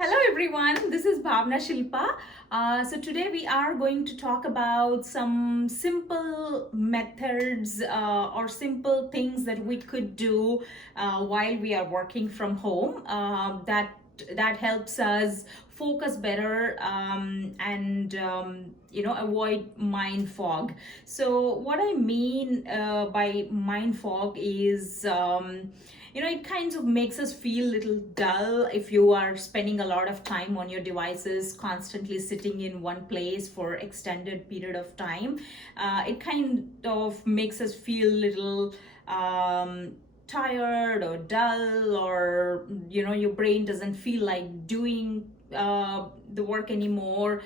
Hello everyone, this is Bhavna Shilpa. So today we are going to talk about some simple methods or simple things that we could do while we are working from home that helps us focus better and avoid mind fog. So what I mean by mind fog is it kind of makes us feel a little dull if you are spending a lot of time on your devices, constantly sitting in one place for extended period of time. It kind of makes us feel a little tired or dull, or your brain doesn't feel like doing the work anymore.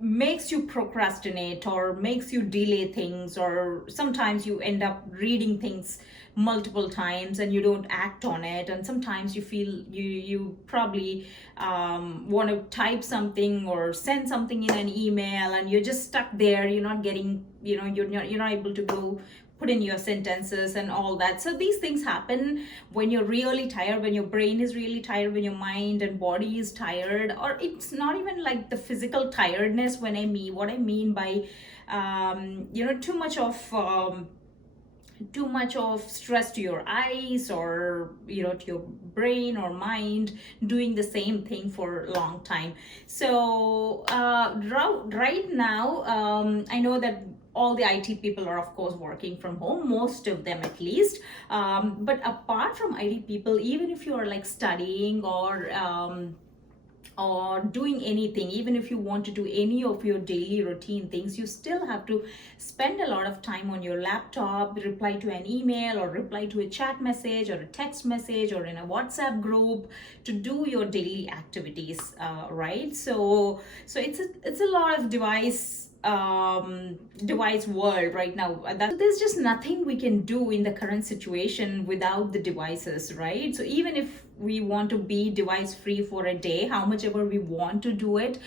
Makes you procrastinate or makes you delay things, or sometimes you end up reading things multiple times and you don't act on it, and sometimes you feel you probably want to type something or send something in an email and you're just stuck there. You're not getting, you're not able to go put in your sentences and all that. So these things happen when you're really tired, when your brain is really tired, when your mind and body is tired. Or it's not even like the physical tiredness. When I mean, what I mean by too much of stress to your eyes, or to your brain or mind, doing the same thing for a long time. So right now, I know that all the IT people are of course working from home, most of them at least. But apart from IT people, even if you are like studying or doing anything, even if you want to do any of your daily routine things, you still have to spend a lot of time on your laptop, reply to an email or reply to a chat message or a text message or in a WhatsApp group to do your daily activities, right? So it's a lot of device world right now. So there's just nothing we can do in the current situation without the devices, right? So even if we want to be device free for a day, how much ever we want to do it,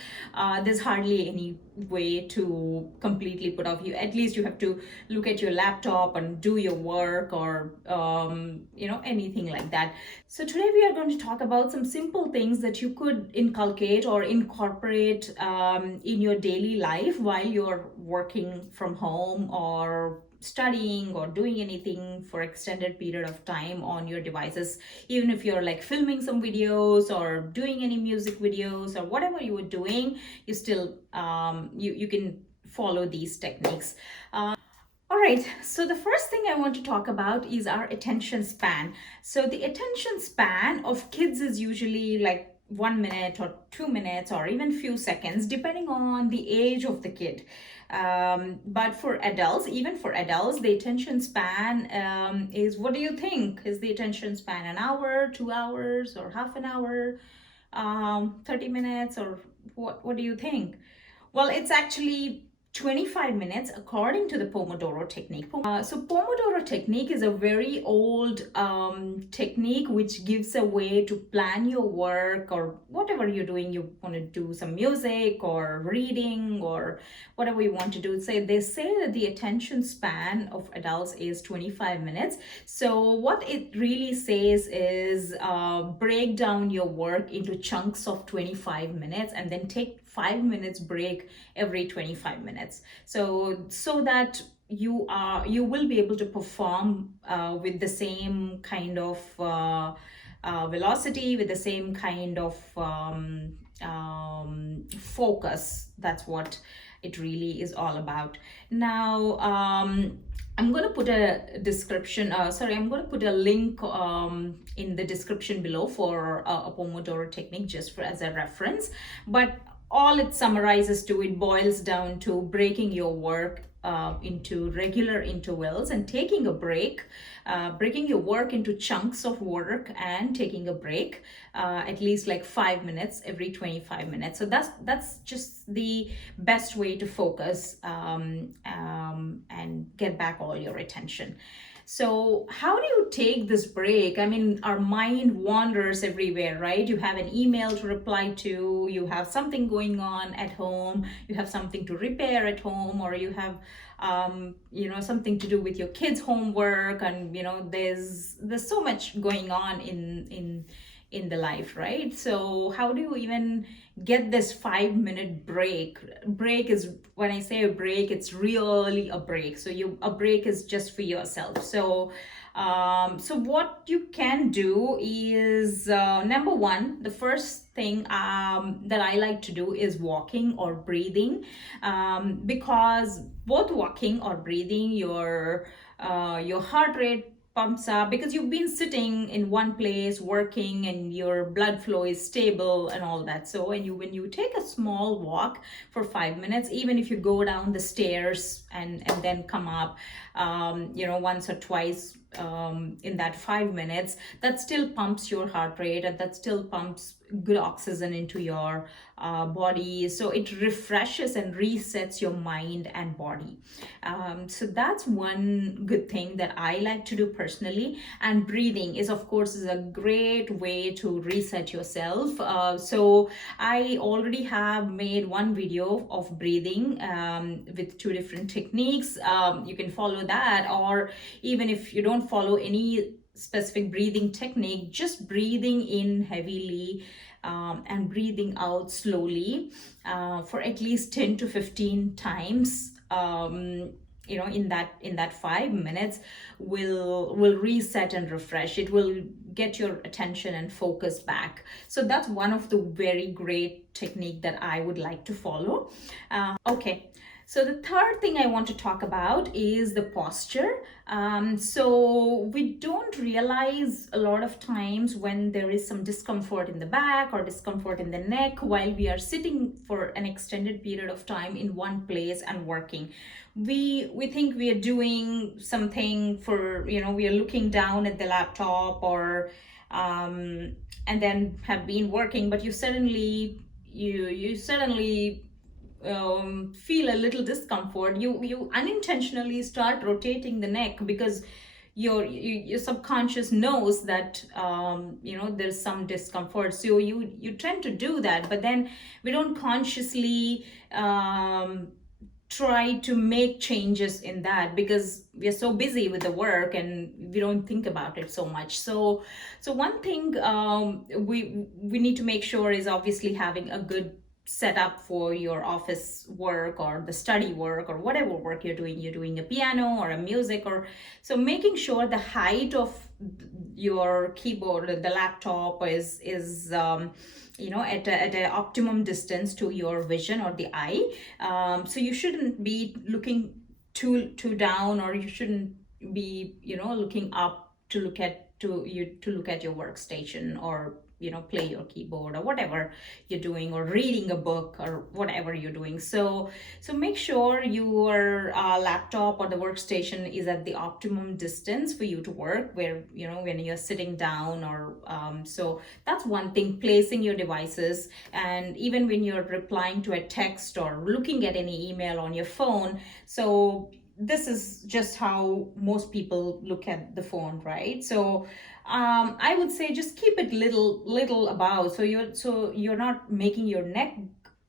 there's hardly any way to completely put off. You at least you have to look at your laptop and do your work, or anything like that. So today we are going to talk about some simple things that you could inculcate or incorporate in your daily life while you're working from home or studying or doing anything for extended period of time on your devices. Even if you're like filming some videos or doing any music videos or whatever you were doing, you still you can follow these techniques. All right, so the first thing I want to talk about is our attention span. So the attention span of kids is usually like 1 minute or 2 minutes or even few seconds, depending on the age of the kid. But for adults, even for adults, the attention span is, what do you think? Is the attention span an hour, 2 hours, or half an hour, 30 minutes, or what do you think? Well, it's actually 25 minutes according to the Pomodoro Technique. So Pomodoro Technique is a very old technique which gives a way to plan your work or whatever you're doing. You want to do some music or reading or whatever you want to do. So they say that the attention span of adults is 25 minutes. So what it really says is break down your work into chunks of 25 minutes and then take 5 minutes break every 25 minutes, so that you will be able to perform with the same kind of velocity, with the same kind of focus. That's what it really is all about. Now I'm going to put a description, I'm going to put a link in the description below for a Pomodoro technique, just for as a reference. But all it summarizes to, it boils down to breaking your work into regular intervals and taking a break, breaking your work into chunks of work and taking a break, at least like 5 minutes every 25 minutes. So that's just the best way to focus and get back all your attention. So how do you take this break? I mean, our mind wanders everywhere, right? You have an email to reply to, you have something going on at home, you have something to repair at home, or you have something to do with your kids' homework, and there's so much going on in the life, right? So how do you even get this 5 minute break? Is, when I say a break, it's really a break. So you, a break is just for yourself. So so what you can do is, number one, the first thing that I like to do is walking or breathing, because both walking or breathing, your heart rate pumps up, because you've been sitting in one place working and your blood flow is stable and all that. So when you take a small walk for 5 minutes, even if you go down the stairs and then come up, once or twice in that 5 minutes, that still pumps your heart rate, and that still pumps good oxygen into your body. So it refreshes and resets your mind and body. So that's one good thing that I like to do personally. And breathing is, of course, is a great way to reset yourself. So I already have made one video of breathing with 2 different techniques. You can follow that, or even if you don't follow any specific breathing technique, just breathing in heavily and breathing out slowly for at least 10 to 15 times, in that 5 minutes, will reset and refresh. It will get your attention and focus back. So that's one of the very great technique that I would like to follow. Okay. So the third thing I want to talk about is the posture. So we don't realize a lot of times when there is some discomfort in the back or discomfort in the neck while we are sitting for an extended period of time in one place and working. We think we are doing something for, we are looking down at the laptop, or and then have been working, but you suddenly feel a little discomfort. You unintentionally start rotating the neck, because your subconscious knows that there's some discomfort, so you tend to do that. But then we don't consciously try to make changes in that, because we are so busy with the work and we don't think about it so much. So one thing we need to make sure is obviously having a good setup for your office work or the study work or whatever work you're doing a piano or a music, or so making sure the height of your keyboard, the laptop, is at an optimum distance to your vision or the eye. So you shouldn't be looking too down, or you shouldn't be looking up to look at your workstation, or play your keyboard or whatever you're doing, or reading a book or whatever you're doing. So make sure your laptop or the workstation is at the optimum distance for you to work, where when you're sitting down, or so that's one thing, placing your devices. And even when you're replying to a text or looking at any email on your phone, so this is just how most people look at the phone, right? So I would say just keep it little above, so you're not making your neck,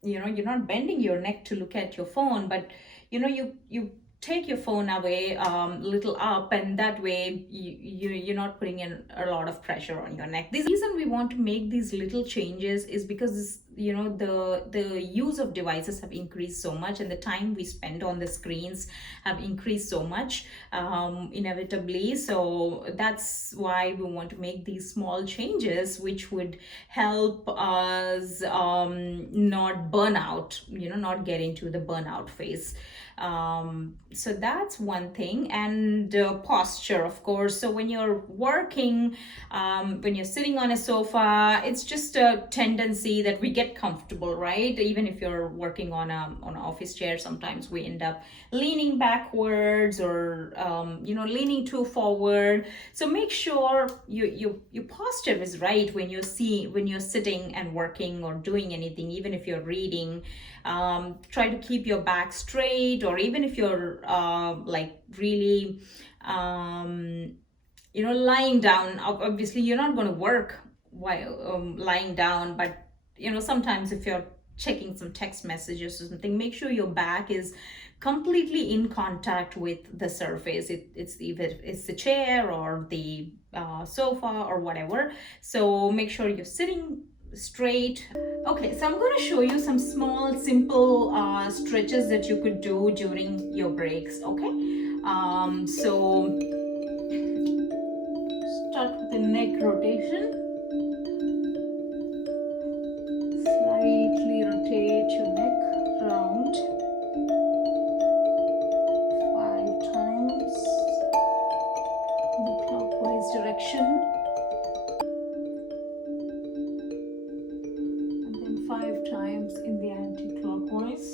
you're not bending your neck to look at your phone, but you take your phone away little up, and that way you're not putting in a lot of pressure on your neck. The reason we want to make these little changes is because the use of devices have increased so much, and the time we spend on the screens have increased so much, inevitably. So that's why we want to make these small changes, which would help us not burn out, not get into the burnout phase. So that's one thing. And posture, of course. So when you're working, when you're sitting on a sofa, it's just a tendency that we get comfortable, right? Even if you're working on an office chair, sometimes we end up leaning backwards, or leaning too forward. So make sure your posture is right when you're sitting and working or doing anything. Even if you're reading, try to keep your back straight, or even if you're really lying down. Obviously you're not going to work while lying down, but sometimes if you're checking some text messages or something, make sure your back is completely in contact with the surface. It's either it's the chair or the sofa or whatever. So make sure you're sitting straight. Okay, so I'm going to show you some small simple stretches that you could do during your breaks. Okay, so start with the neck rotation. Slightly rotate your neck round 5 times in the clockwise direction, and then 5 times in the anti-clockwise,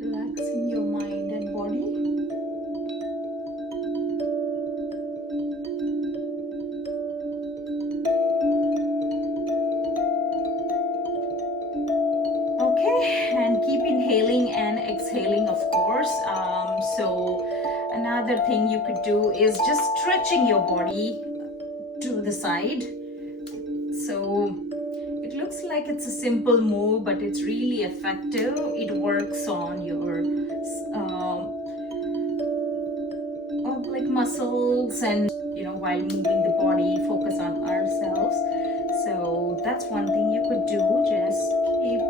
relaxing your mind and body. And keep inhaling and exhaling, of course. So another thing you could do is just stretching your body to the side. So it looks like it's a simple move, but it's really effective. It works on your like muscles, and while moving the body, focus on ourselves. So that's one thing you could do. Just keep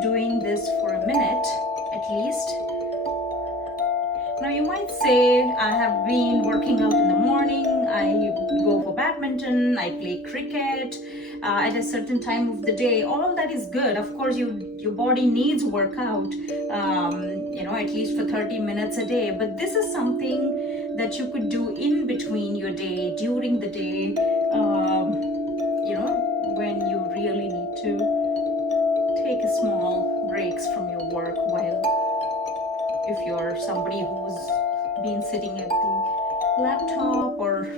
doing this for a minute at least. Now you might say, I have been working out in the morning, I go for badminton, I play cricket at a certain time of the day. All that is good. Of course, your body needs workout, at least for 30 minutes a day. But this is something that you could do in between your day, during the day, when you really need to take a small breaks from your work, while if you're somebody who's been sitting at the laptop or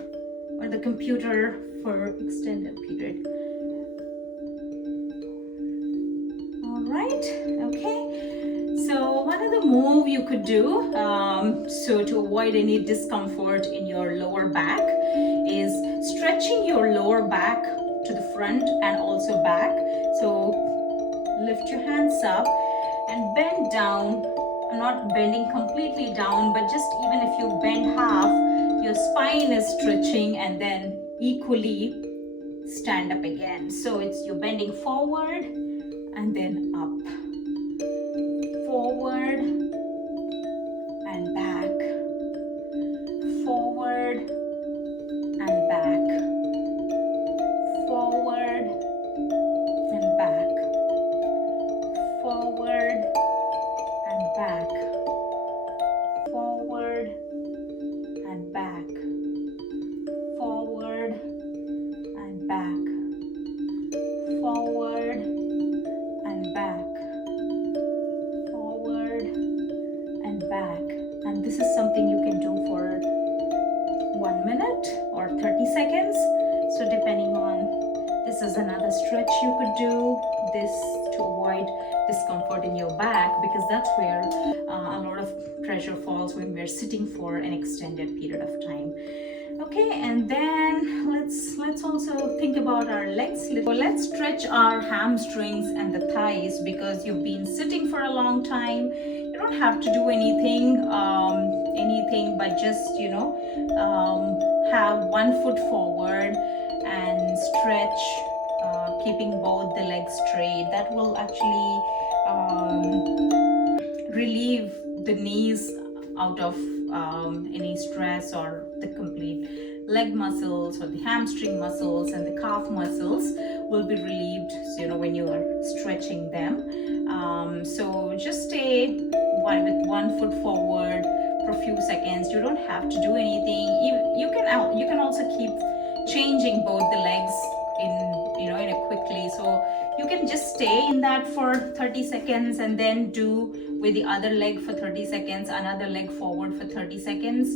the computer for extended period. All right, okay. So one other move you could do, so to avoid any discomfort in your lower back, is stretching your lower back to the front and also back. So lift your hands up and bend down. I'm not bending completely down, but just even if you bend half, your spine is stretching, and then equally stand up again. So it's you're bending forward and then up, forward and back, forward and back, forward and back, forward and back, forward and back, forward and back, forward and back, forward and back. And this is something you can do for 1 minute or 30 seconds. So depending on, this is another stretch you could do this to avoid discomfort in your back, because that's where a lot of pressure falls when we're sitting for an extended period of time. Okay, and then let's also think about our legs. So let's stretch our hamstrings and the thighs, because you've been sitting for a long time. You don't have to do anything but just have one foot forward and stretch, keeping both the legs straight. That will actually relieve the knees out of any stress, or the complete leg muscles or the hamstring muscles and the calf muscles will be relieved, when you are stretching them. So just stay with one foot forward for a few seconds. You don't have to do anything. You can also keep changing both the legs in a quickly. So you can just stay in that for 30 seconds and then do with the other leg for 30 seconds, another leg forward for 30 seconds.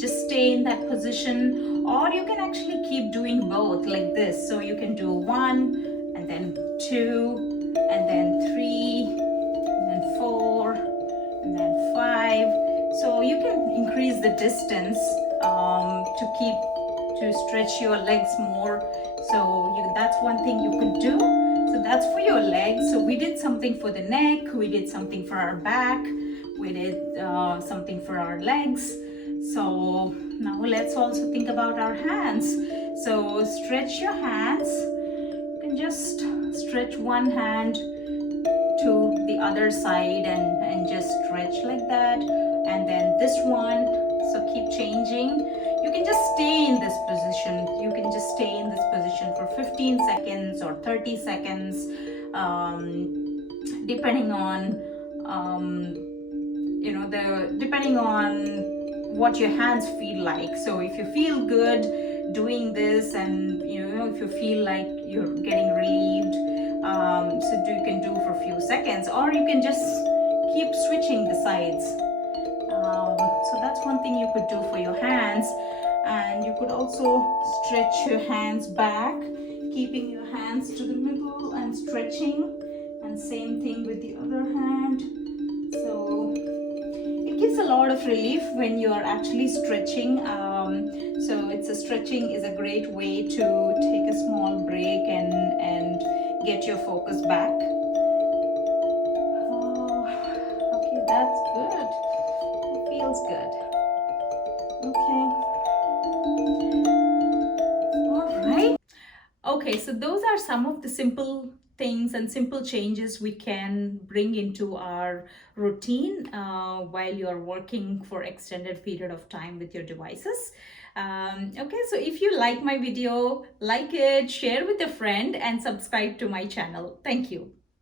Just stay in that position, or you can actually keep doing both like this. So you can do 1 and then 2 and then 3 and then 4 and then 5. So you can increase the distance to stretch your legs more. So that's one thing you could do. So So that's for your legs. So we did something for the neck, we did something for our back, we did something for our legs. So now let's also think about our hands. So stretch your hands. You can just stretch one hand to the other side and just stretch like that, and then this one. So keep changing. You can just stay in this position. You can just stay in this position for 15 seconds or 30 seconds, depending on depending on what your hands feel like. So if you feel good doing this, and if you feel like you're getting relieved, you can do for a few seconds, or you can just keep switching the sides. So that's one thing you could do for your hands. And you could also stretch your hands back, keeping your hands to the middle and stretching, and same thing with the other hand. So it gives a lot of relief when you're actually stretching. Stretching is a great way to take a small break and get your focus back. Oh, okay, that's good. It feels good. Okay. All right. Okay, so those are some of the simple things and simple changes we can bring into our routine while you're working for extended period of time with your devices. Okay, so if you like my video, like it, share with a friend, and subscribe to my channel. Thank you.